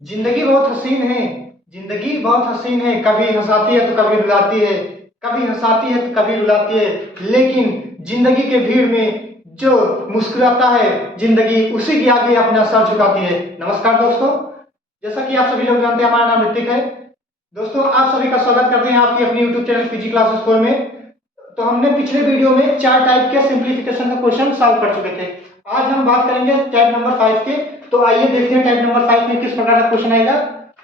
जिंदगी बहुत हसीन है। जिंदगी बहुत हसीन है, कभी हंसाती है तो कभी रुलाती है, कभी हंसाती है तो कभी रुलाती है। लेकिन जिंदगी के भीड़ में जो मुस्कुराता है, जिंदगी उसी के आगे अपना सर झुकाती है। नमस्कार दोस्तों, जैसा कि आप सभी लोग जानते हैं, हमारा नाम ऋतिक है। दोस्तों, आप सभी का स्वागत करते हैं आपकी अपनी यूट्यूब चैनल पीजी क्लासेस 4 में। तो हमने पिछले वीडियो में 4 टाइप के सिंप्लीफिकेशन का क्वेश्चन सॉल्व कर चुके थे। आज हम बात करेंगे टाइप नंबर 5 के। तो आइए देखते हैं टाइप नंबर 5 में किस प्रकार का क्वेश्चन आएगा।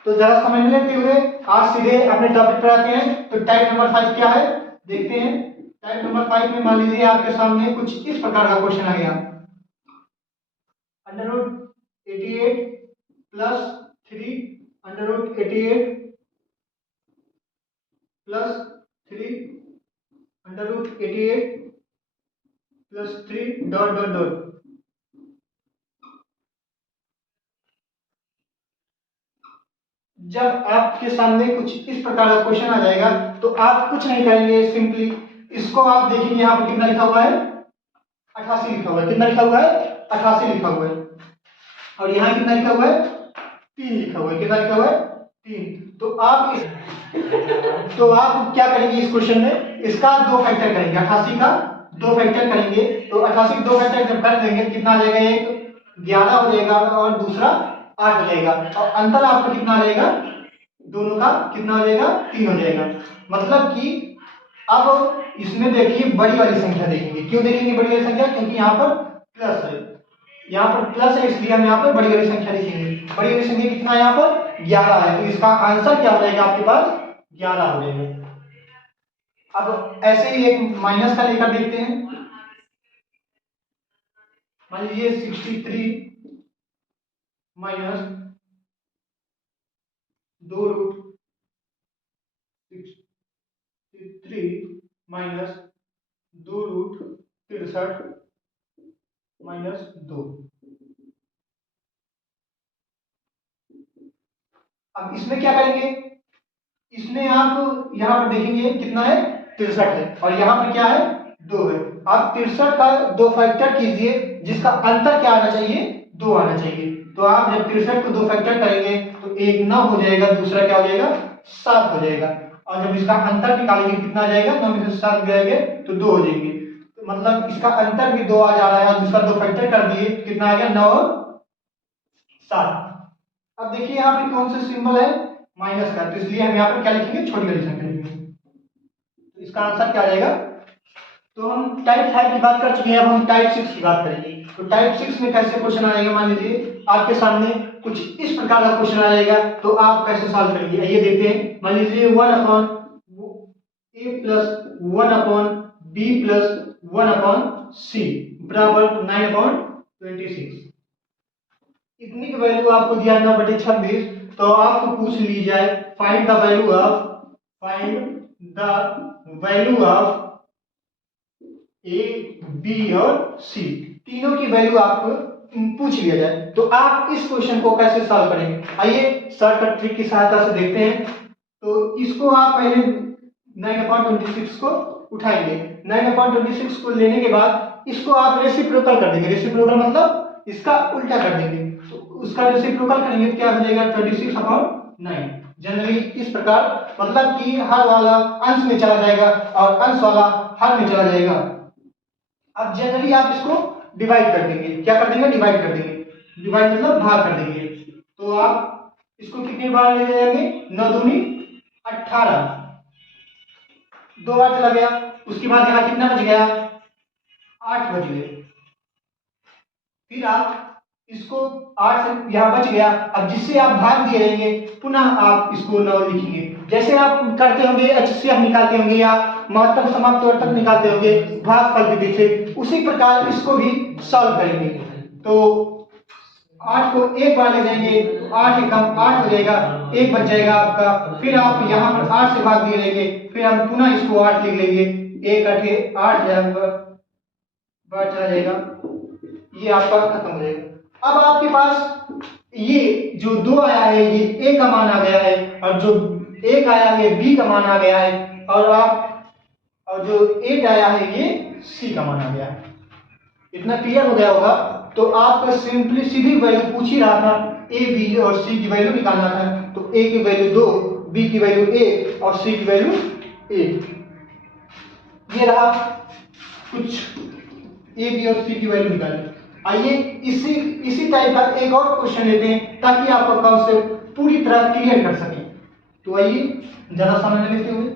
तो जरा समझ लेते हुए आज सीधे अपने टॉपिक पर आते हैं। तो टाइप नंबर 5 क्या है देखते हैं। टाइप नंबर 5 में मान लीजिए आपके सामने कुछ इस प्रकार का क्वेश्चन आ गया। √88 plus 3 √88 plus 3 √88 plus 3 dot dot dot. जब आपके सामने कुछ इस प्रकार का क्वेश्चन आ जाएगा तो आप कुछ नहीं करेंगे, सिंपली इसको आप देखेंगे। यहाँ पर कितना लिखा हुआ है? 88 लिखा हुआ है। कितना लिखा हुआ है? 88 लिखा हुआ है। और यहाँ कितना लिखा हुआ है? 3 लिखा हुआ है। कितना लिखा हुआ है? 3। तो आप क्या करेंगे इस क्वेश्चन में? इसका 2 फैक्टर करेंगे, 88 का 2 फैक्टर करेंगे। तो 88 2 फैक्टर जब कर देंगे कितना आ जाएगा? एक 11 हो जाएगा और दूसरा 8 हो जाएगा। और अंतर आपका कितना आ जाएगा? दोनों का कितना हो जाएगा? 3 हो जाएगा। मतलब कि अब इसमें देखिए बड़ी वाली संख्या देखेंगे। क्यों देखेंगे बड़ी वाली संख्या? क्योंकि यहाँ पर प्लस है, यहाँ पर प्लस है, इसलिए हम यहाँ पर बड़ी वाली संख्या लिखेंगे। बड़ी वाली संख्या कितना है? यहाँ पर 11 है। तो इसका आंसर क्या हो जाएगा आपके पास? 11 हो जाएगा। अब ऐसे ही एक माइनस का लेकर देखते हैं। मान लीजिए 63 माइनस 2√63 माइनस 2√63 माइनस 2। अब इसमें क्या करेंगे? इसमें आप यहाँ पर देखेंगे कितना है? 63 है। और यहाँ पर क्या है? 2 है। आप 63 का 2 फैक्टर कीजिए, जिसका अंतर क्या आना चाहिए? 2 आना चाहिए। तो आप जब 63 को 2 फैक्टर करेंगे तो एक 9 हो जाएगा, दूसरा क्या हो जाएगा? 7 हो जाएगा। और जब इसका अंतर निकालेंगे कितना आ जाएगा? 9 में से 7 गिराएंगे तो 2 हो जाएंगे। तो मतलब इसका अंतर भी 2 आ जा रहा है। और जिसका 2 फैक्टर कर दिए कितना आ गया? 9 और 7। अब देखिए यहाँ पे कौन सा सिंबल है? माइनस का। तो इसलिए हम यहाँ पर क्या लिखेंगे? छोटी वाली संख्या लिखेंगे। तो इसका आंसर क्या आ जाएगा? तो हम टाइप 5 की बात कर चुके हैं, अब हम टाइप 6 की बात करेंगे। तो टाइप 6 में कैसे क्वेश्चन आएगा? मान लीजिए आपके सामने कुछ इस प्रकार का क्वेश्चन आ जाएगा, तो आप कैसे सॉल्व करेंगे आइए देखते हैं। मान लीजिए 1/a plus 1/b plus 1/c बराबर 9/26। इतनी की वैल्यू आपको दिया 9/26। तो आपको पूछ ली जाए find the value of A B और सी, तीनों की वैल्यू आपको पूछ लिया जाए, तो आप इस क्वेश्चन को कैसे सॉल्व करेंगे? आइए शॉर्टकट ट्रिक की सहायता से देखते हैं। तो इसको आप पहले 9/26 को उठाएंगे। 9/26 को लेने के बाद इसको आप रेसिप्रोकल कर देंगे। रेसिप्रोकल मतलब इसका उल्टा कर देंगे। तो उसका रेसिप्रोकल करेंगे तो क्या हो जाएगा? 26/9। जनरली इस प्रकार, मतलब कि हर वाला अंश में चला जाएगा और अंश वाला हर में चला जाएगा। अब जनरली आप इसको डिवाइड कर देंगे। क्या कर देंगे? डिवाइड कर देंगे। डिवाइड मतलब भाग कर देंगे। तो आप इसको कितनी बार ले जाएंगे? 9 दूनी 18, 2 बार चला गया। उसके बाद यहाँ कितना बच गया? 8 बच गए। फिर आप इसको 8 से यहाँ बच गया। अब जिससे आप भाग दिए रहेंगे पुनः आप इसको 9 लिखेंगे। जैसे आप करते होंगे HCF निकालते होंगे या महत्तम समाप्त वर्तक निकालते होंगे भागफल विधि से, उसी प्रकार इसको भी सॉल्व करेंगे। तो 8 को एक बार ले जाएंगे तो 8 एकम 8 हो जाएगा, 1 बच जाएगा आपका। फिर आप यहाँ पर 8 से भाग दिए रहेंगे, फिर हम पुनः इसको 8 लिख लेंगे। 1 8 8 जाएगा, बार चला जाएगा, ये आपका खत्म हो जाएगा। अब आपके पास ये जो 2 आया है ये ए का मान आ गया है, और जो 1 आया है बी का मान आ गया है, और जो 8 आया है ये सी का मान आ गया है। इतना क्लियर हो गया होगा। तो आपका सिंपली सीधी वैल्यू पूछ ही रहा था, ए बी और सी की वैल्यू निकालना था। तो ए की वैल्यू 2, बी की वैल्यू 1 और सी की वैल्यू 1। ये रहा कुछ ए बी और सी की वैल्यू निकालनी। आइए इसी टाइप का एक और क्वेश्चन लेते हैं ताकि आपका कॉन्सेप्ट पूरी तरह क्लियर कर सके। तो आइए ज्यादा समय न लेते हुए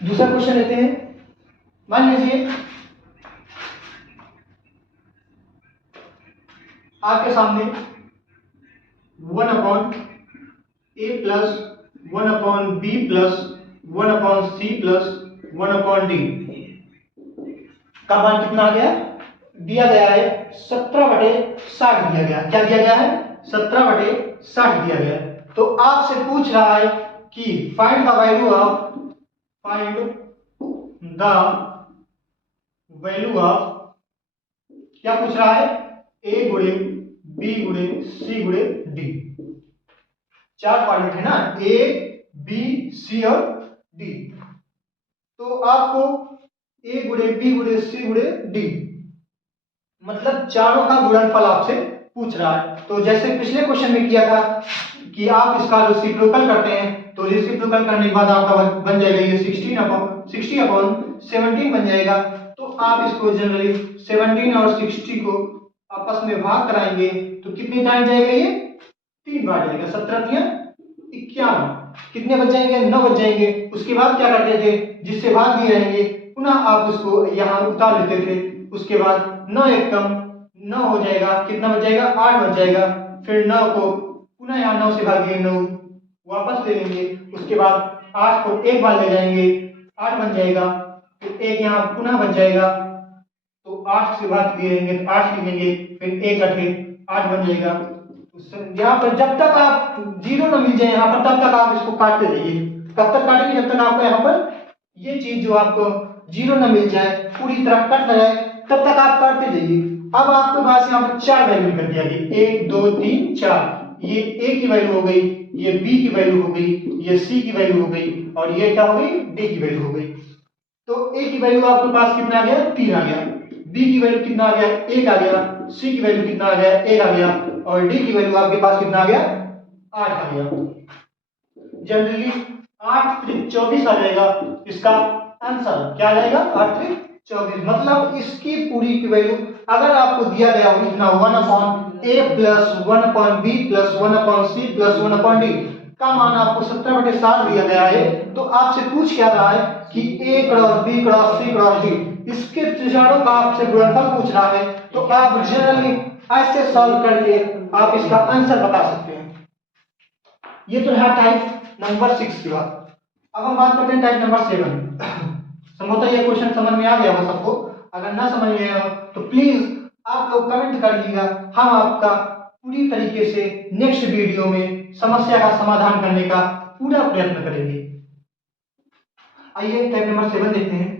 दूसरा क्वेश्चन लेते हैं। मान लीजिए आपके सामने 1/a plus 1/b plus 1/c plus 1/d का मान कितना आ गया, दिया गया है 17/60 दिया गया। क्या दिया गया है? 17/60 दिया गया। तो आपसे पूछ रहा है कि फाइंड द वैल्यू ऑफ क्या पूछ रहा है? ए गुणे बी गुणे सी गुणे डी। 4 फॉर्मेट है ना, ए बी सी और डी। तो आपको ए गुणे बी गुणे सी गुणे डी मतलब चारों का गुणनफल आपसे पूछ रहा है। तो जैसे पिछले क्वेश्चन में किया था कि आप इसका रेसिप्रोकल करते हैं, तो रेसिप्रोकल करने के बाद आपका बन जाएगा ये 60/17 बन जाएगा। तो आप इसको जनरली 17 और 60 को आपस में भाग कराएंगे तो कितने टाइम जाएगा? ये 3 बार जाएगा। 17×3 = 51। कितने बच जाएंगे? 9 बच जाएंगे। उसके बाद क्या करते थे, जिससे भाग दिए रहेंगे पुनः आप उसको यहाँ उतार लेते थे। उसके बाद 9 एक कम 9 हो जाएगा, कितना बच जाएगा? 8 बच जाएगा। फिर 9 को पुनः यहाँ 9 से भाग दिए 9 वापस ले लेंगे। उसके बाद 8 को एक बार ले जाएंगे, 8 बन जाएगा। फिर एक यहाँ पुनः बच जाएगा, तो 8 से भाग दिए रहेंगे तो 8 लिखेंगे। फिर 1 8 8 बन जाएगा। यहाँ पर जब तक आप 0 न मिल जाए यहाँ पर, तब तक आप इसको काटते जाइए। कब तक काटेंगे? जब तक आपको यहाँ पर ये चीज जो आपको 0 न मिल जाए, पूरी तरह कट जाए, तब तक आप काटते जाइए। अब आपके पास यहाँ पर 4 वैल्यू निकल दिया गया, 1 2 3 4। ये ए की वैल्यू हो गई, ये बी की वैल्यू हो गई, ये सी की वैल्यू हो गई और ये क्या हो गई? डी की वैल्यू हो गई। तो ए की वैल्यू आपके पास कितना आ गया? 3 आ गया। बी की वैल्यू कितना आ गया? 1 आ गया। सी की वैल्यू कितना आ गया? 1 आ गया। और डी की वैल्यू आपके पास कितना आ गया? 8 आ गया। जनरली 8 × 24 आ जाएगा इसका आंसर। क्या आ जाएगा? 8 × 24। मतलब इसकी पूरी की वैल्यू अगर आपको दिया गया हो इतना 1/a plus 1/b plus 1/c plus 1/d का मान आपको 17/60 दिया गया है, तो आपसे पूछ क्या रहा है कि a cross b cross c cross d इसके चारों का आपसे गुणनफल पूछ रहा है। तो आप जनरली ऐसे सॉल्व करके आप इसका आंसर बता सकते हैं। ये तो है टाइप नंबर 6 की बात। अब हम बात करते हैं टाइप नंबर 7। संभवतः ये क्वेश्चन समझ में आ गया हो सबको। अगर ना समझ में आया हो तो प्लीज आप लोग कमेंट कर दीजिएगा। हम आपका पूरी तरीके से नेक्स्ट वीडियो में समस्या का समाधान करने का पूरा प्रयत्न करेंगे। आइए टाइप नंबर 7 देखते हैं।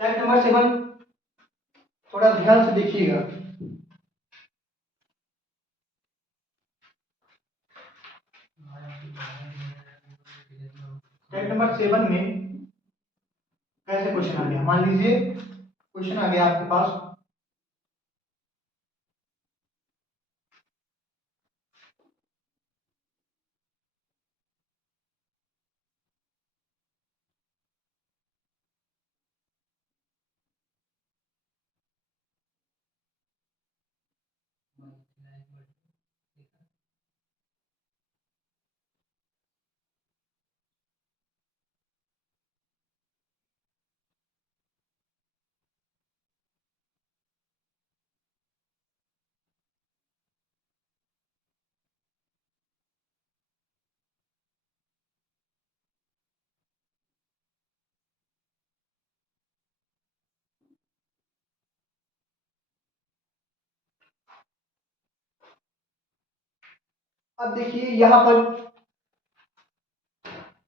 टाइप नंबर 7 थोड़ा ध्यान से देखिएगा। टाइप नंबर 7 में कैसे क्वेश्चन आ गया? मान लीजिए क्वेश्चन आ गया आपके पास, अब देखिए यहाँ पर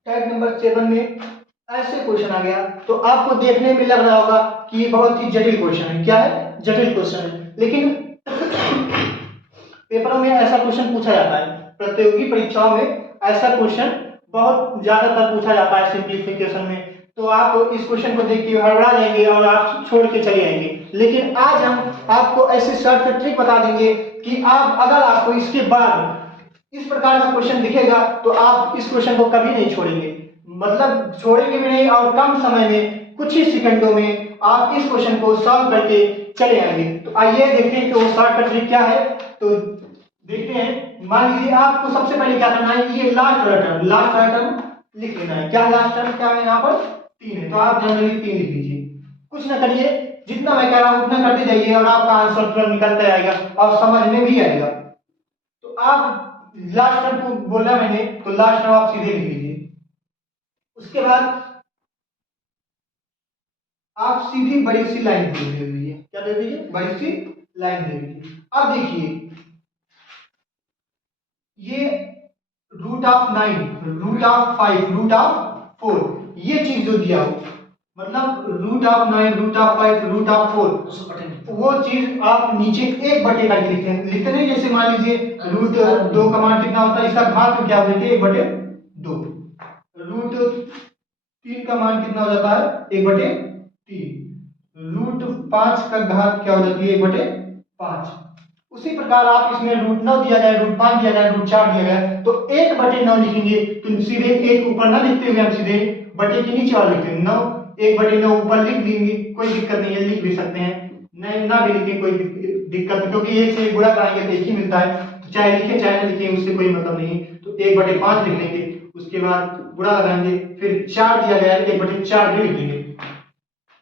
टाइप नंबर 7 में ऐसे क्वेश्चन आ गया, तो आपको देखने में लग रहा होगा कि ये बहुत ही जटिल क्वेश्चन है। क्या है? जटिल क्वेश्चन है। लेकिन पेपरों में ऐसा क्वेश्चन पूछा जाता है, प्रतियोगी परीक्षाओं में ऐसा क्वेश्चन बहुत ज्यादातर पूछा जाता है सिंप्लीफिकेशन में। तो आप इस क्वेश्चन को देख के हड़बड़ा जाएंगे और आप छोड़ के चले आएंगे। लेकिन आज हम आपको ऐसे शॉर्ट ट्रिक बता देंगे कि आप अगर आपको इसके बाद इस प्रकार का क्वेश्चन दिखेगा तो आप इस क्वेश्चन को कभी नहीं छोड़ेंगे, मतलब छोड़ेंगे भी नहीं, और कम समय में कुछ ही सेकंडों में आप इस क्वेश्चन को सॉल्व करके चले आएंगे। तो आइए देखते हैं कि वो शॉर्टकट ट्रिक क्या है। तो देखते हैं, मान लीजिए आपको सबसे पहले क्या करना है, ये लास्ट वाला टर्म लिख लेना है। क्या लास्ट टर्म क्या है, यहाँ पर 3 है, तो आप जनरली 3 लिख लीजिए। कुछ ना करिए, जितना मैं कह रहा हूं उतना करते जाइए और आपका आंसर तुरंत निकलता आएगा और समझ में भी आएगा। तो आप लास्ट टर्म को बोला मैंने, तो लास्ट टर्म आप सीधे लिख लीजिए। उसके बाद आप सीधी बड़ी सी लाइन दे दीजिए। क्या दे दीजिए, बड़ी सी लाइन दे दीजिए। अब देखिए ये √9, √5, √4, ये चीज जो दिया हो, मतलब √9, √5, √4, वो चीज आप नीचे 1/2 करके लिखते नहीं। जैसे मान लीजिए √2 का मान कितना होता है, इसका घात क्या बोलते हैं, 1/2। √3 का मान कितना हो जाता है, 1/3। √5 का घात क्या हो जाती है, 1/5। उसी प्रकार आप इसमें √9 दिया जाए, √5 दिया जाए, √4 दिया जाए, तो 1/9 लिखेंगे। तो सीधे 1 ऊपर ना लिखते हुए हम सीधे बटे के नीचे वाला लिखते हैं 9, 1/9 ऊपर लिख देंगे, कोई दिक्कत नहीं है, लिख भी सकते हैं। नहीं ना भी लिखे कोई दिक्कत, क्योंकि 1 से गुणा कराएंगे तो 1 ही मिलता है, तो चाहे लिखे चाहे ना लिखे उससे कोई मतलब नहीं। तो 1/5 लिख लेंगे, उसके बाद गुणा लगाएंगे, फिर 4 दिया गया है 1/4 भी लिख लेंगे।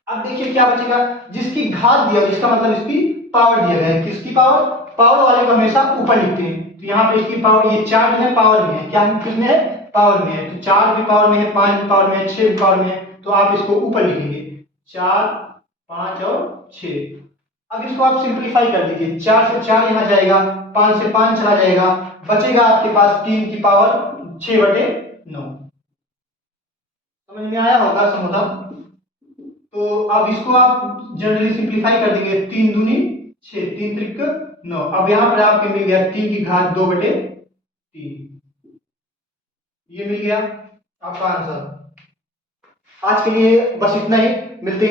अब देखिए क्या बचेगा, जिसकी घात दिया, जिसका मतलब इसकी पावर दिया गया है। किसकी पावर, पावर वाले को हमेशा ऊपर लिखते हैं। तो यहाँ पे इसकी पावर, ये 4 है पावर में है, क्या किसमें है, पावर में है। तो 4 भी पावर में है, 5 भी पावर में है, 6 भी पावर में है, तो आप इसको ऊपर लिखेंगे 4, 5 और 6। अब इसको आप सिंप्लीफाई कर दीजिए, 4 से 4 यहाँ जाएगा, 5 से 5 चला जाएगा, बचेगा आपके पास 3 की पावर 6/9। समझ में आया होगा समाधान। तो अब इसको आप जनरली सिंप्लीफाई कर देंगे, 3 दूनी 6, 3 त्रिक 9। अब यहां पर आपके मिल गया 3 की घात 2/3, ये मिल गया आपका आंसर। आज के लिए बस इतना ही, मिलते हैं।